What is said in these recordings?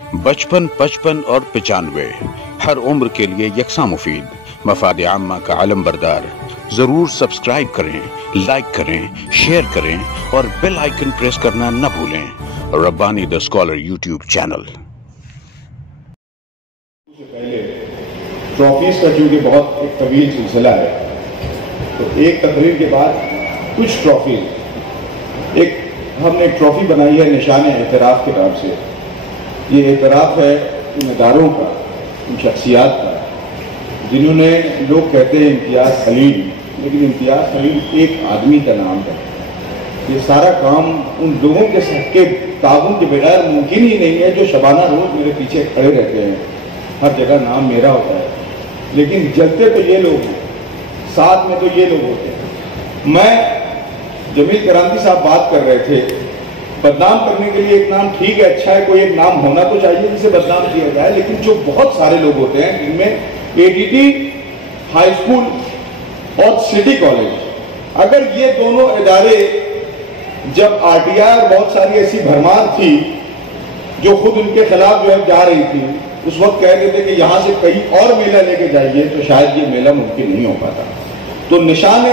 55 55 اور 95 ہر عمر کے لیے یکساں مفید، مفاد عامہ کا علم بردار۔ ضرور سبسکرائب کریں، لائک کریں، شیئر کریں اور بیل آئیکن پریس کرنا نہ بھولیں۔ ربانی دا اسکالر یوٹیوب چینل۔ پہلے ٹرافیز کا چونکہ بہت ایک طویل سلسلہ ہے، تو ایک تقریر کے بعد کچھ ٹرافیز، ہم نے ایک ٹرافی بنائی ہے نشان اعتراف کے نام سے۔ یہ اعتراف ہے ان اداروں کا، ان شخصیات کا جنہوں نے، لوگ کہتے ہیں امتیاز خلیل، لیکن امتیاز خلیل ایک آدمی کا نام ہے۔ یہ سارا کام ان لوگوں کے تعاون کے بغیر ممکن ہی نہیں ہے جو شبانہ روز میرے پیچھے کھڑے رہتے ہیں۔ ہر جگہ نام میرا ہوتا ہے، لیکن جلتے تو یہ لوگ ہیں، ساتھ میں تو یہ لوگ ہوتے ہیں۔ میں جمیل کرانتی صاحب بات کر رہے تھے، بدنام کرنے کے لیے ایک نام ٹھیک ہے، اچھا ہے، کوئی ایک نام ہونا تو چاہیے جسے بدنام کیا جائے، لیکن جو بہت سارے لوگ ہوتے ہیں جن میں ADT ہائی اسکول اور سٹی کالج، اگر یہ دونوں ادارے جب RTI اور بہت ساری ایسی بھرمار تھی جو خود ان کے خلاف جو ہے جا رہی تھی، اس وقت کہہ رہے تھے کہ یہاں سے کہیں اور میلہ لے کے جائیے، تو شاید یہ میلہ ممکن نہیں ہو پاتا۔ تو نشان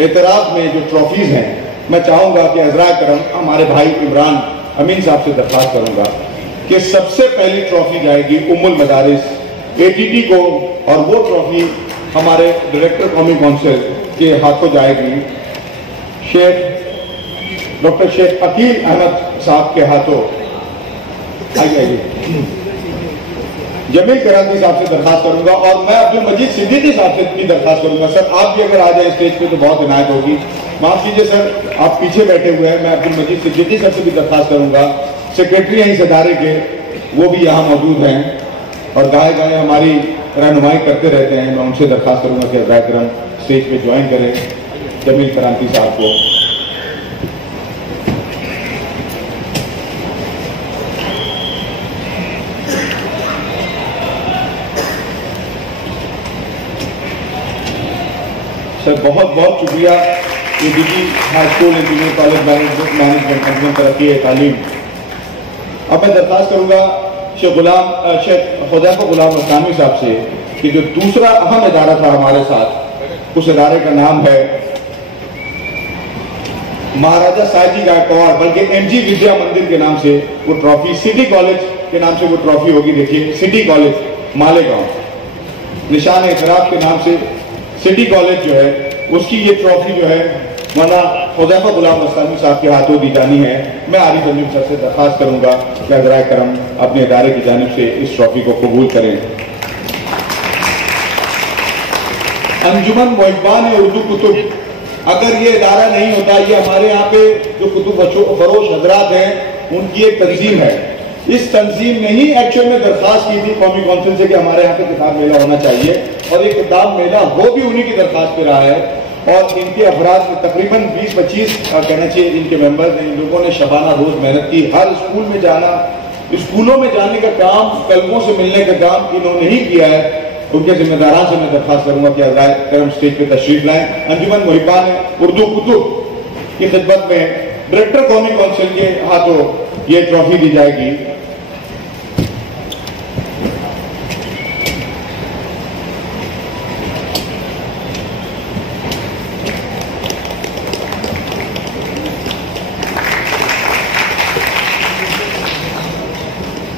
اعتراف میں جو ٹرافیز ہیں، میں چاہوں گا کہ عذرائے کرم ہمارے بھائی عمران امین صاحب سے درخواست کروں گا کہ سب سے پہلی ٹرافی جائے گی المدارس ATT کو، اور وہ ٹرافی ہمارے ڈائریکٹر قومی کونسل کے ہاتھوں جائے گی ڈاکٹر شیخ عقیل احمد صاحب کے ہاتھوں۔ آئیے جمیل کرانتی صاحب سے درخواست کروں گا، اور میں عبدالمجید صدیقی صاحب سے بھی درخواست کروں گا، سر آپ بھی اگر آ جائیں اسٹیج پہ تو بہت عنایت ہوگی۔ معاف کیجیے سر، آپ پیچھے بیٹھے ہوئے ہیں، میں عبدالمجید صدیقی صاحب سے بھی درخواست کروں گا، سیکریٹری ہیں اس ادارے کے، وہ بھی یہاں موجود ہیں اور گاہے گاہے ہماری رہنمائی کرتے رہتے ہیں۔ میں ان سے درخواست کروں گا کہ عذرائے کرم اسٹیج پہ جوائن کریں جمیل کرانتی صاحب کو۔ سر بہت بہت شکریہ ADT high school engineer college management ترقی تعلیم۔ اب میں درخواست کروں گا شیخ حذیفہ غلام اسلامی صاحب سے کہ جو دوسرا اہم ادارہ تھا ہمارے ساتھ، اس ادارے کا نام ہے مہاراجہ ساجی گائیکواڑ، بلکہ MG ودیا مندر کے نام سے وہ ٹرافی، سٹی کالج کے نام سے وہ ٹرافی ہوگی۔ دیکھیے سٹی کالج مالیگاؤں، نشان اعتراف کے نام سے سٹی کالج جو ہے، اس کی یہ ٹرافی جو ہے مولانا حذیفہ غلام اسلامی صاحب کے ہاتھوں دی جانی ہے۔ میں عارف انجم صاحب سے درخواست کروں گا کہ عذرائے کرم اپنے ادارے کی جانب سے اس ٹرافی کو قبول کریں۔ انجمن محبان اردو کتب، اگر یہ ادارہ نہیں ہوتا، یہ ہمارے یہاں پہ جو کتب فروش حضرات ہیں ان کی ایک تنظیم ہے، اس تنظیم نے ہی ایکچوئل میں درخواست کی تھی قومی کونسل سے کہ ہمارے یہاں پہ کتاب میلہ ہونا چاہیے، اور یہ کتاب میلہ ہو بھی انہی کی درخواست پہ رہا ہے، اور ان کے افراد تقریباً 20-25 کہنا چاہیے ان کے ممبرز ہیں۔ ان لوگوں نے شبانہ روز محنت کی، ہر اسکول میں جانا، اسکولوں میں جانے کا کام، طلبوں سے ملنے کا کام انہوں نے ہی کیا ہے۔ ان کے ذمہ داران سے میں درخواست کروں گا کہ عذرائے کرم اسٹیج پہ تشریف لائیں۔ انجمن محبان اردو کتب کی خدمت میں ڈائریکٹر قومی کونسل کے ہاتھوں یہ ٹرافی دی جائے گی۔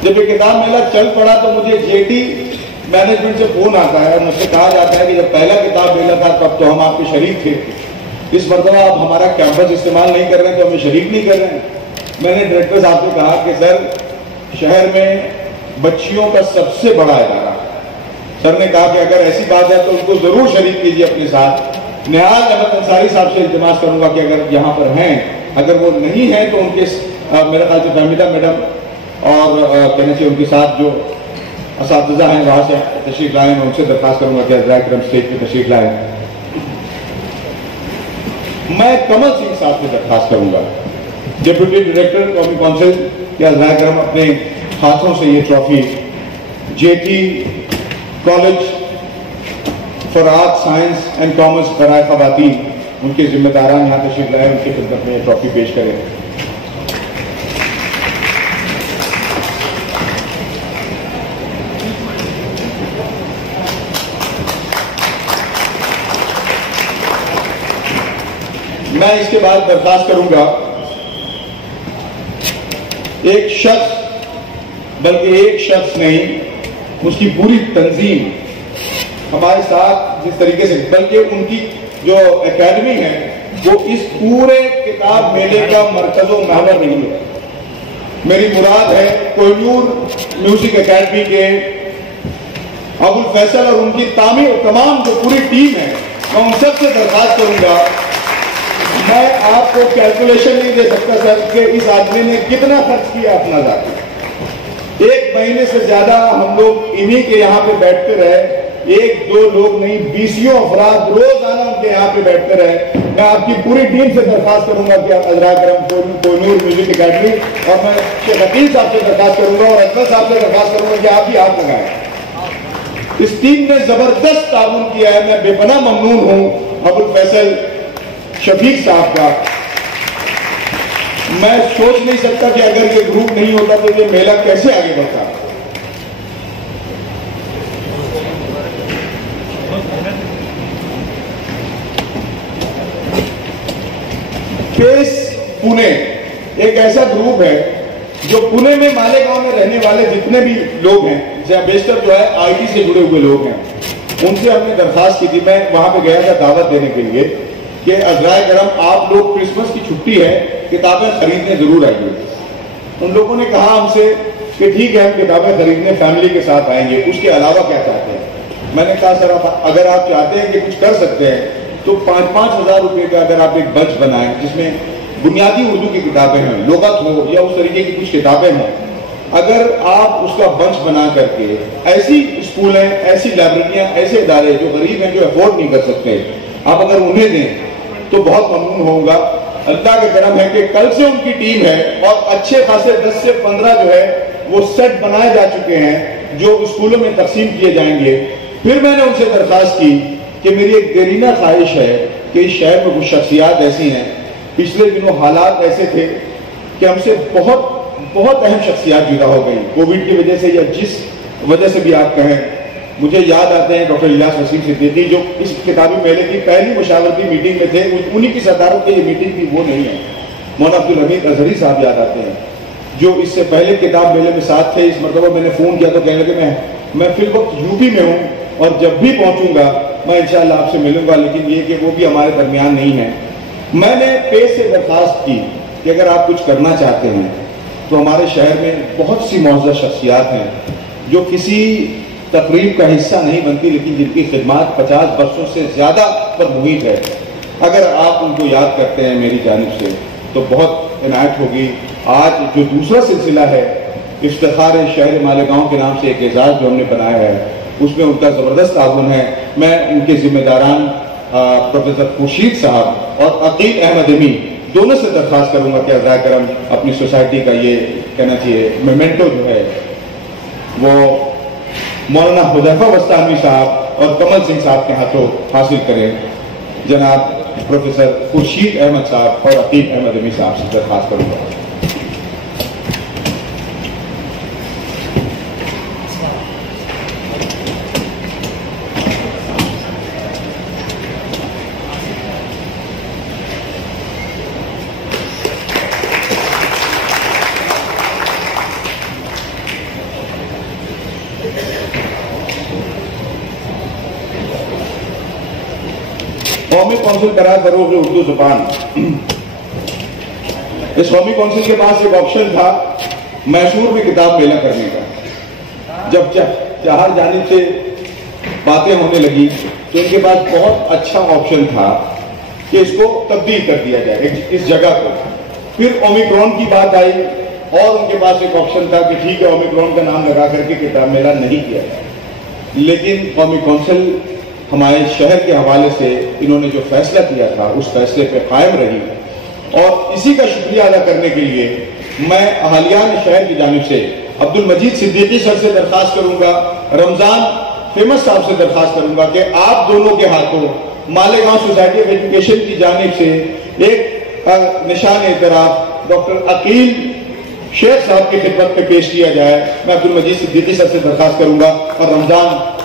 جب یہ کتاب میلہ چل پڑا تو مجھے JT مینجمنٹ سے فون آتا ہے، مجھ سے کہا جاتا ہے کہ جب پہلا کتاب میلہ تھا تب تو ہم آپ کے شریک تھے، اس مرتبہ آپ ہمارا کیمپس استعمال نہیں کر رہے ہیں تو ہمیں شریک نہیں کر رہے ہیں۔ میں نے ڈائریکٹر صاحب کو کہا کہ سر، شہر میں بچیوں کا سب سے بڑا ادارہ، سر نے کہا کہ اگر ایسی بات ہے تو ان کو ضرور شریک کیجیے اپنے ساتھ۔ نیاز احمد انصاری صاحب سے التماس کروں گا کہ اگر یہاں پر ہیں، اگر وہ نہیں ہیں تو ان کے میرے خیال سے فہمیدہ میڈم اور کہنا چاہیے ان کے ساتھ جو اساتذہ ہیں وہاں سے تشریف لائیں، میں ان سے درخواست کروں گا کہ عذرائے کرم اسٹیج پہ تشریف لائیں۔ میں کمل سنگھ صاحب سے درخواست کروں گا، ڈپٹی ڈائریکٹر قومی کونسل، کہ عذرائے کرم اپنے ہاتھوں سے یہ trophy JT college for art science and commerce برائے خواتین، ان کے ذمہ داران یہاں تشریف لائیں، ان کی خدمت میں یہ ٹرافی پیش کریں۔ میں اس کے بعد درخواست کروں گا ایک شخص، بلکہ ایک شخص نہیں، اس کی پوری تنظیم ہمارے ساتھ جس طریقے سے، بلکہ ان کی جو اکیڈمی ہے وہ اس پورے کتاب میلے کا مرکز و محور نہیں ہے. میری مراد ہے کوہ نور میوزک اکیڈمی کے ابو الفیصل اور ان کی تمام جو پوری ٹیم ہے، میں ان سب سے درخواست کروں گا. میں آپ کو کیلکولیشن نہیں دے سکتا سر کہ اس آدمی نے کتنا خرچ کیا اپنا ذاتی. 1 مہینے سے زیادہ ہم لوگ انہی کے یہاں پہ بیٹھتے رہے، 1-2 لوگ نہیں، 20 افراد روزانہ ان کے یہاں پہ بیٹھتے رہے. میں آپ کی پوری ٹیم سے درخواست کروں گا کہ عذرا کرم کوہ نور میوزک اکیڈمی، اور میں شیخ عقیل صاحب سے درخواست کروں گا اور اکبر صاہب سے درخواست کروں گا کہ آپ ہی ہاتھ لگائیں. اس ٹیم نے زبردست تعاون کیا ہے. میں بے پناہ ممنون ہوں ابو الفیصل شفیق صاحب کا. میں سوچ نہیں سکتا کہ اگر یہ گروپ نہیں ہوتا تو یہ میلہ کیسے آگے بڑھتا. پیس پونے ایک ایسا گروپ ہے جو پونے میں مالیگاؤں میں رہنے والے جتنے بھی لوگ ہیں، بیشتر جو ہے آئی ٹی سے جڑے ہوئے لوگ ہیں، ان سے ہم نے درخواست کی تھی. میں وہاں پہ گیا تھا دعوت دینے کے لیے کہ عذرائے کرم آپ لوگ کرسمس کی چھٹی ہے، کتابیں خریدنے ضرور آئیے. ان لوگوں نے کہا ہم سے کہ ٹھیک ہے ہم کتابیں خریدنے فیملی کے ساتھ آئیں گے، اس کے علاوہ کیا چاہتے ہیں. میں نے کہا سر اگر آپ چاہتے ہیں کہ کچھ کر سکتے ہیں تو 5-5 ہزار روپے کا اگر آپ ایک بچ بنائیں جس میں بنیادی اردو کی کتابیں ہیں، لغت ہو یا اس طریقے کی کچھ کتابیں ہوں، اگر آپ اس کا بنچ بنا کر کے ایسی اسکولیں، ایسی لائبریریاں، ایسے ادارے جو غریب ہیں، جو افورڈ نہیں کر سکتے، آپ اگر انہیں دیں تو بہت ممنون ہوگا. اللہ کا کرم ہے کہ کل سے ان کی ٹیم ہے اور اچھے خاصے 10 سے 15 جو ہے وہ سیٹ بنائے جا چکے ہیں جو اسکولوں میں تقسیم کیے جائیں گے. پھر میں نے ان سے درخواست کی کہ میری ایک دیرینہ خواہش ہے کہ اس شہر میں کچھ شخصیات ایسی ہیں، پچھلے دنوں حالات ایسے تھے کہ ہم سے بہت اہم شخصیات جدا ہو گئی کووڈ کی وجہ سے یا جس وجہ سے بھی آپ کہیں. مجھے یاد آتے ہیں ڈاکٹر الیاس وسیم صدیقی جو اس کتابی میلے کی پہلی مشاورتی میٹنگ میں تھے، انہی کی صدارت کی یہ میٹنگ تھی، وہ نہیں ہے. مولانا عبدالحمید اظہری صاحب یاد آتے ہیں جو اس سے پہلے کتاب میلے میں ساتھ تھے. اس مرتبہ میں نے فون کیا تو کہنے لگے میں فی الوقت یوپی میں ہوں اور جب بھی پہنچوں گا میں انشاءاللہ آپ سے ملوں گا، لیکن یہ کہ وہ بھی ہمارے درمیان نہیں ہے. میں نے پیش سے درخواست کی کہ اگر آپ کچھ کرنا چاہتے ہیں تو ہمارے شہر میں بہت سی معزز شخصیات ہیں جو کسی تقریب کا حصہ نہیں بنتی لیکن جن کی خدمات 50 برسوں سے زیادہ پر محیط ہے. اگر آپ ان کو یاد کرتے ہیں میری جانب سے تو بہت عنایت ہوگی. آج جو دوسرا سلسلہ ہے افتخار شہر مالیگاؤں کے نام سے ایک اعزاز جو ہم نے بنایا ہے، اس میں ان کا زبردست تعاون ہے. میں ان کے ذمہ داران پروفیسر خورشید صاحب اور عقیل احمد امی دونوں سے درخواست کروں گا کہ عذرا کرم اپنی سوسائٹی کا یہ کہنا چاہیے میمنٹو جو ہے وہ مولانا حذیفہ وستانوی صاحب اور کمل سنگھ صاحب کے ہاتھوں حاصل کریں. جناب پروفیسر خورشید احمد صاحب اور عقیل احمد امی صاحب سے درخواست کروں گا. قومی کونسل برائے فروغ اردو زبان، اس قومی کونسل کے پاس ایک آپشن تھا میسور میں کتاب میلہ کرنے کا. جب چہار جانب سے باتیں ہونے لگی تو ان کے پاس بہت اچھا آپشن تھا کہ اس کو تبدیل کر دیا جائے اس جگہ کو. پھر اومیکرون کی بات آئی اور ان کے پاس ایک آپشن تھا کہ ٹھیک ہے اومیکرون کا نام لگا کر کے کتاب میلہ نہیں کیا جائے. لیکن قومی کونسل ہمارے شہر کے حوالے سے انہوں نے جو فیصلہ کیا تھا اس فیصلے پہ قائم رہی، اور اسی کا شکریہ ادا کرنے کے لیے میں اہالیان شہر کی جانب سے عبد المجید صدیقی سر سے درخواست کروں گا، رمضان فیمس صاحب سے درخواست کروں گا کہ آپ دونوں کے ہاتھوں مالیگاؤں سوسائٹی آف ایجوکیشن کی جانب سے ایک نشان اعتراف ڈاکٹر عقیل شیخ صاحب کی خدمت میں پیش کیا جائے. میں عبد المجید صدیقی سر سے درخواست کروں گا اور رمضان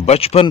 55,